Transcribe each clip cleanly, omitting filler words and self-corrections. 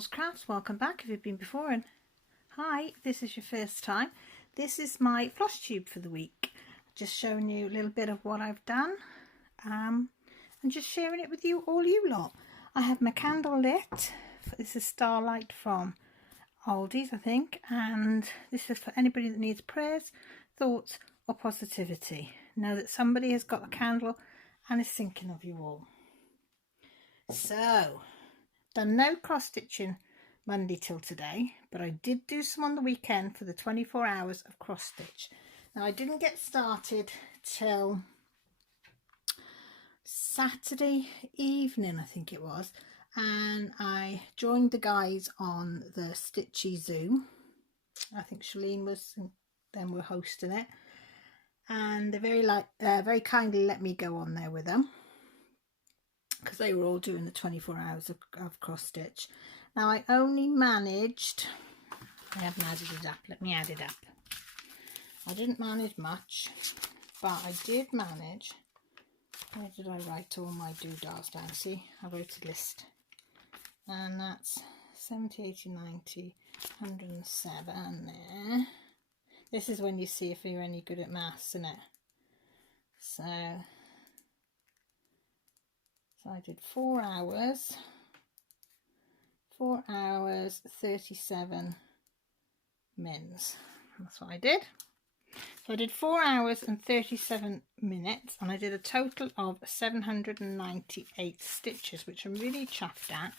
Sal's Crafts. Welcome back if you've been before, and hi, this is your first time. This is my floss tube for the week. Just showing you a little bit of what I've done and just sharing it with you, all you lot. I have my candle lit. This is Starlight from Aldi's, I think, and this is for anybody that needs prayers, thoughts or positivity. Know that somebody has got a candle and is thinking of you all. So, done no cross stitching Monday till today, but I did do some on the weekend for the 24 hours of cross stitch. Now I didn't get started till Saturday evening, I think it was, and I joined the guys on the Stitchy Zoom. I think Shalene was, them were hosting it, and they very kindly let me go on there with them, because they were all doing the 24 hours of cross stitch. Now I only managed, I haven't added it up, let me add it up. I didn't manage much, but I did manage. Where did I write all my doodads down? See, I wrote a list, and that's 70, 80, 90, 107 there. This is when you see if you're any good at maths, isn't it? So I did 4 hours, 37 mins. That's what I did. So I did 4 hours and 37 minutes, and I did a total of 798 stitches, which I'm really chuffed at.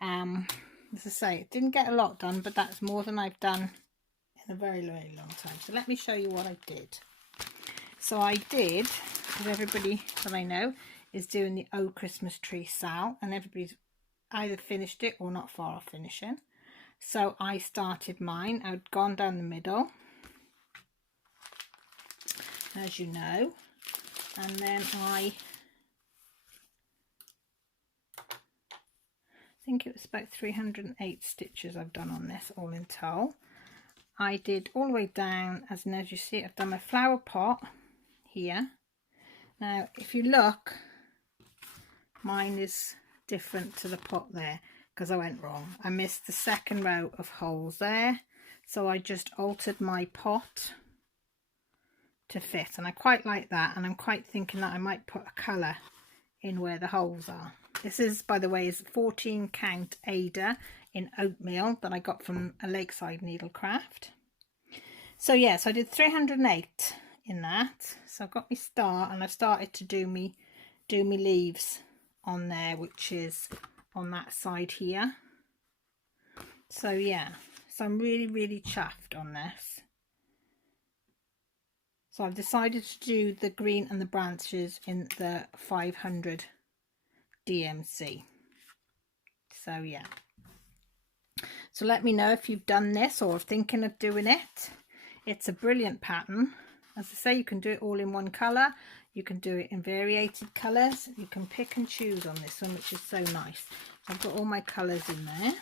As I say, it didn't get a lot done, but that's more than I've done in a very, very long time. So let me show you what I did. So I did, because everybody that I know is doing the Oh Christmas Tree Sal, and everybody's either finished it or not far off finishing. So I started mine. I'd gone down the middle, as you know, and then I think it was about 308 stitches I've done on this, all in total. I did all the way down, as you see, I've done my flower pot here. Now if you look, mine is different to the pot there because I went wrong. I missed the second row of holes there, so I just altered my pot to fit, and I quite like that, and I'm quite thinking that I might put a colour in where the holes are. This is, by the way, is 14 count Ada in oatmeal that I got from a Lakeside Needlecraft. So yes, I did 308 in that. So I've got my start, and I've started to do me leaves on there, which is on that side here. So yeah, so I'm really, really chuffed on this. So I've decided to do the green and the branches in the 500 DMC. So yeah. So let me know if you've done this or are thinking of doing it. It's a brilliant pattern. As I say, you can do it all in one colour. You can do it in variated colours. You can pick and choose on this one, which is so nice. I've got all my colours in there,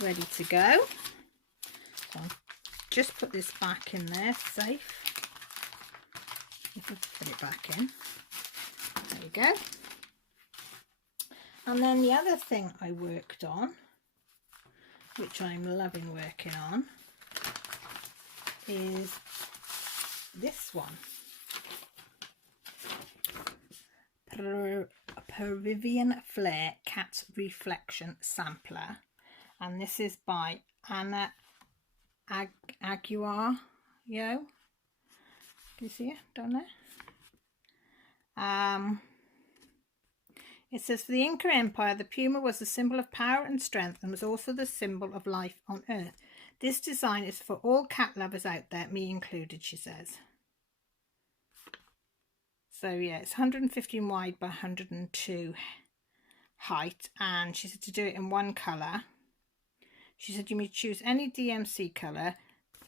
ready to go. So I'll just put this back in there, safe. If I put it back in. There we go. And then the other thing I worked on, which I'm loving working on, is this one. Peruvian Flare Cat Reflection Sampler, and this is by Anna Aguiar. Can you see it down there? It says, for the Inca Empire, the puma was the symbol of power and strength and was also the symbol of life on earth. This design is for all cat lovers out there, me included, she says. So yeah, it's 115 wide by 102 height, and she said to do it in one colour. She said you may choose any DMC colour,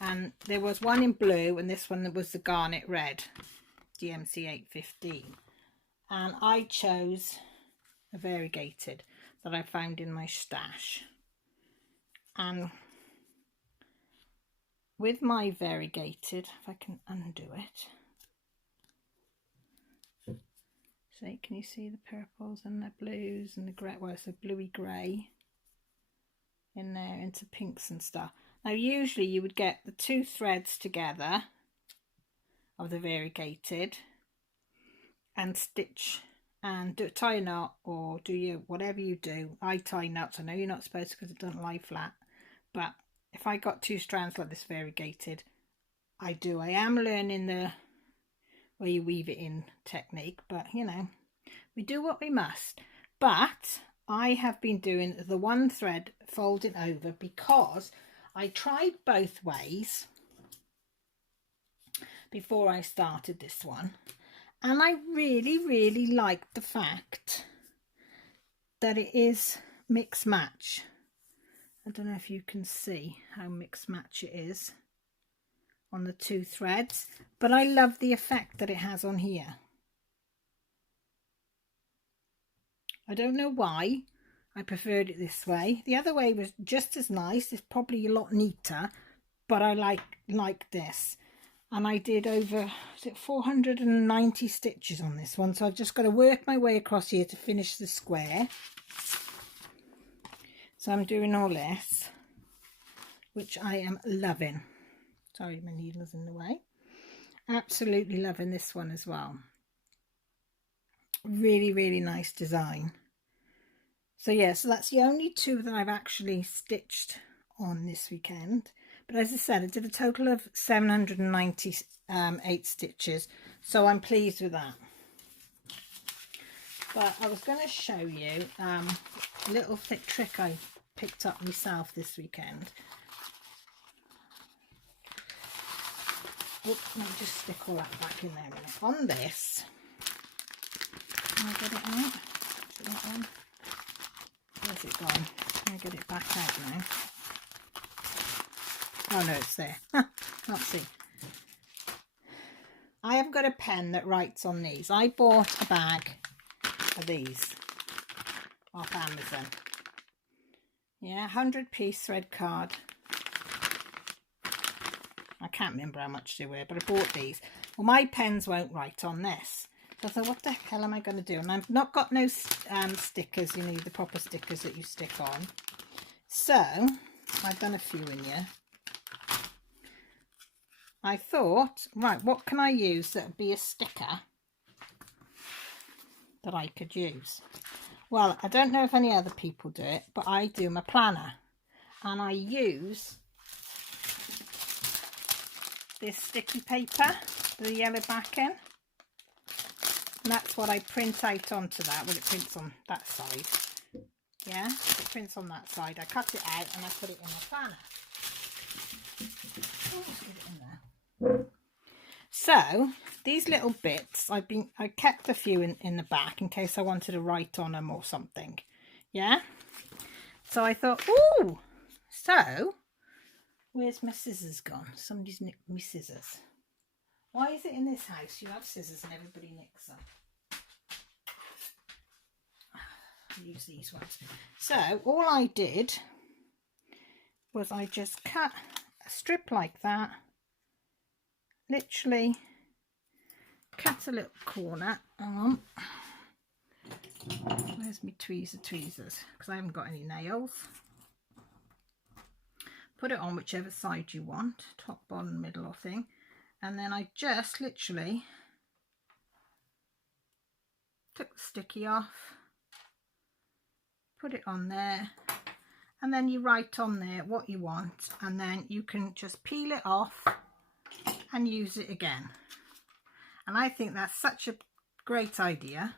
and there was one in blue, and this one was the garnet red, DMC 815. And I chose a variegated that I found in my stash. And with my variegated, if I can undo it, so can you see the purples and the blues and the grey? Well, it's a bluey grey. in there into pinks and stuff. Now usually you would get the 2 threads together of the variegated and stitch and tie a knot, or do you whatever you do. I tie knots. I know you're not supposed to because it doesn't lie flat, but if I got 2 strands like this variegated, I am learning the way you weave it in technique, but you know, we do what we must. But I have been doing the 1 thread folding over because I tried both ways before I started this one, and I really liked the fact that it is mix match. I don't know if you can see how mix match it is on the 2 threads, but I love the effect that it has on here. I don't know why I preferred it this way. The other way was just as nice. It's probably a lot neater, but I like this. And I did over 490 stitches on this one, so I've just got to work my way across here to finish the square. So I'm doing all this, which I am loving. Sorry, my needle's in the way. Absolutely loving this one as well. Really nice design. So yeah, so that's the only 2 that I've actually stitched on this weekend. But as I said, I did a total of 798 stitches, so I'm pleased with that. But I was going to show you a little trick I picked up myself this weekend. Oh, let me just stick all that back in there a minute. On this, can I get it out? Where's it gone? Can I get it back out now? Oh no, it's there. Let's see. I have got a pen that writes on these. I bought a bag of these off Amazon. Yeah, 100-piece thread card. I can't remember how much they were, but I bought these. Well, my pens won't write on this. So I thought, what the hell am I going to do? And I've not got no stickers, you know, the proper stickers that you stick on. So I've done a few in here. I thought, right, what can I use that would be a sticker that I could use? Well, I don't know if any other people do it, but I do my planner. And I use this sticky paper, the yellow backing. And that's what I print out onto that. Well, it prints on that side. Yeah, it prints on that side. I cut it out and I put it in my planner. Oh, let's get it in there. So these little bits, I kept a few in the back in case I wanted to write on them or something. Yeah. So I thought, ooh, so where's my scissors gone? Somebody's nicked my scissors. Why is it in this house you have scissors and everybody nicks them? I'll use these ones. So all I did was I just cut a strip like that. Literally cut a little corner. Hang on. Where's my tweezers? Because I haven't got any nails. Put it on whichever side you want, top, bottom, middle or thing. And then I just literally took the sticky off, put it on there, and then you write on there what you want, and then you can just peel it off and use it again. And I think that's such a great idea.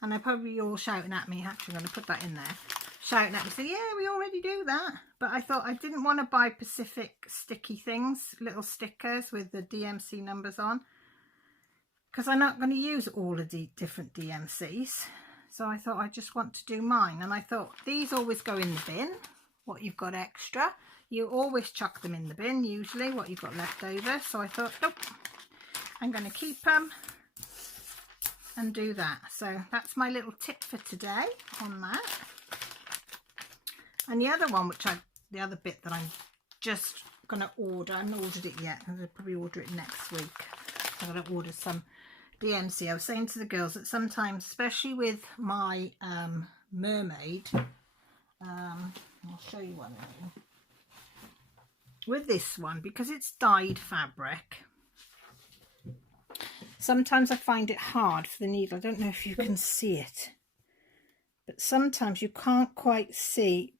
And they're probably all shouting at me, actually I'm going to put that in there, shouting at me, say, yeah, we already do that. But I thought I didn't want to buy Pacific sticky things, little stickers with the DMC numbers on, because I'm not going to use all of the different DMCs. So I thought I just want to do mine. And I thought these always go in the bin, what you've got extra. You always chuck them in the bin, usually, what you've got left over. So I thought, nope, I'm going to keep them and do that. So that's my little tip for today on that. And the other one, the other bit that I'm just going to order, I haven't ordered it yet. I'm going to probably order it next week. I'm going to order some DMC. I was saying to the girls that sometimes, especially with my mermaid I'll show you one now. With this one, because it's dyed fabric, sometimes I find it hard for the needle. I don't know if you can see it, but sometimes you can't quite see,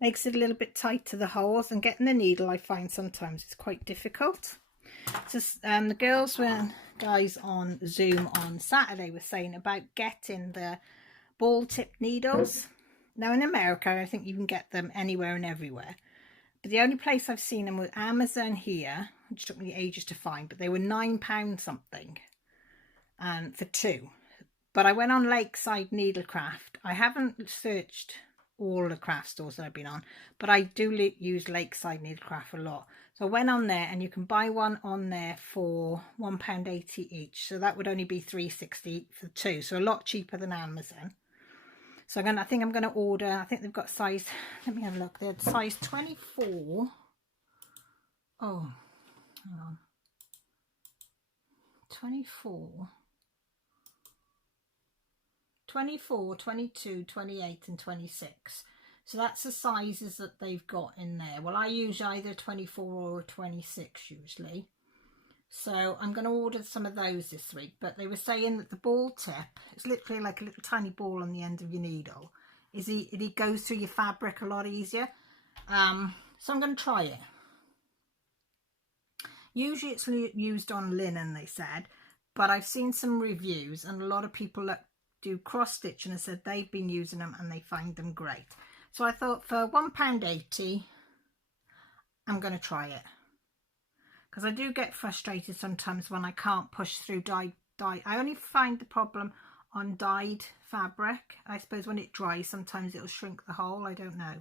makes it a little bit tight to the holes, and getting the needle I find sometimes it's quite difficult. So the guys on Zoom on Saturday were saying about getting the ball tip needles. Now in America I think you can get them anywhere and everywhere, but the only place I've seen them was Amazon here, which took me ages to find, but they were £9 something and for 2. But I went on Lakeside Needlecraft. I haven't searched all the craft stores that I've been on, but I do use Lakeside Needlecraft a lot. So I went on there, and you can buy one on there for £1.80 each, so that would only be £3.60 for 2, so a lot cheaper than Amazon. So I think I'm going to order, I think they've got size, let me have a look, they're size 24. Oh, hang on, 24, 22, 28 and 26. So that's the sizes that they've got in there. Well, I use either 24 or 26 usually. So I'm going to order some of those this week. But they were saying that the ball tip, it's literally like a little tiny ball on the end of your needle. It goes through your fabric a lot easier. So I'm going to try it. Usually it's used on linen, they said. But I've seen some reviews, and a lot of people that do cross stitching and said they've been using them and they find them great. So I thought for £1.80 I'm going to try it, because I do get frustrated sometimes when I can't push through dye. I only find the problem on dyed fabric. I suppose when it dries sometimes it'll shrink the hole, I don't know,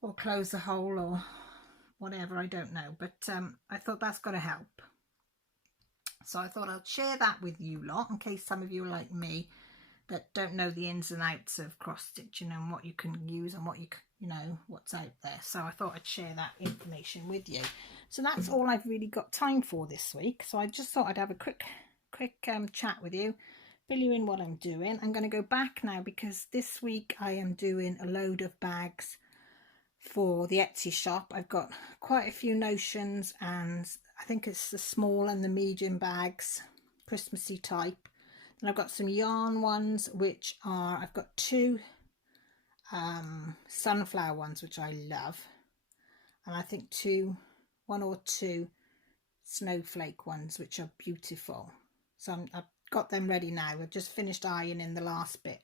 or close the hole or whatever, I don't know, but I thought that's got to help. So I thought I'd share that with you lot, in case some of you are like me that don't know the ins and outs of cross stitching and what you can use and what you know what's out there. So I thought I'd share that information with you. So that's all I've really got time for this week. So I just thought I'd have a quick chat with you, fill you in what I'm doing. I'm going to go back now, because this week I am doing a load of bags for the Etsy shop. I've got quite a few notions, and I think it's the small and the medium bags, Christmassy type. And I've got some yarn ones, which are, I've got 2 sunflower ones, which I love, and I think 1 or 2 snowflake ones, which are beautiful. So I've got them ready now. I've just finished ironing the last bit,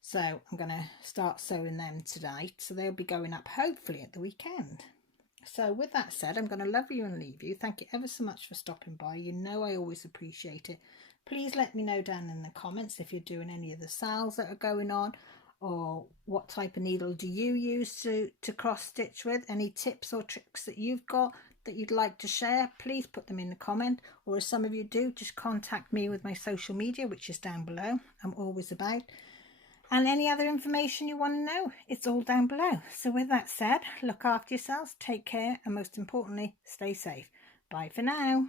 so I'm going to start sewing them tonight, so they'll be going up hopefully at the weekend. So with that said, I'm going to love you and leave you. Thank you ever so much for stopping by. You know I always appreciate it. Please let me know down in the comments if you're doing any of the sales that are going on, or what type of needle do you use to cross stitch with. Any tips or tricks that you've got that you'd like to share, please put them in the comment, or if some of you do, just contact me with my social media, which is down below. I'm always about. And any other information you want to know, it's all down below. So with that said, look after yourselves, take care, and most importantly, stay safe. Bye for now.